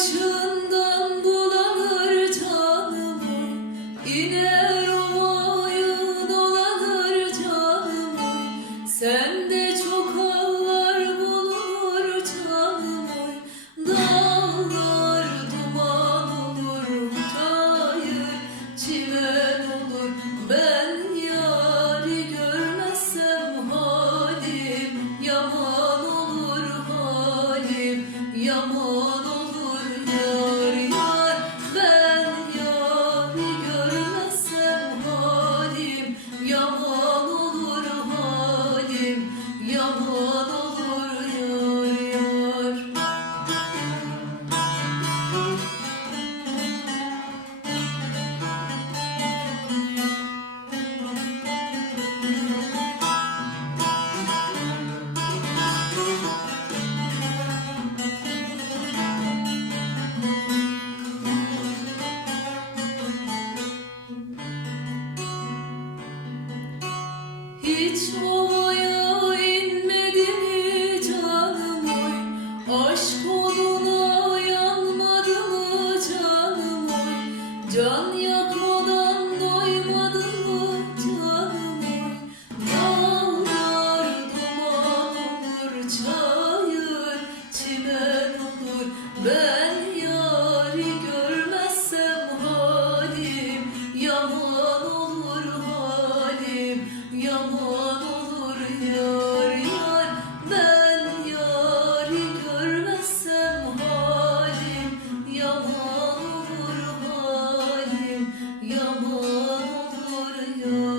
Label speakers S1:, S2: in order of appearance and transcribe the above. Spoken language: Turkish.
S1: başından bulanır canım oy İner omayı dolanır canım oy Sende çok hallar bulunur canım oy Dağlar duman olur Hayır çimen olur. Ben yari görmezsem halim Yaman olur halim Yaman olur Hiç ovaya Can yakmadan you.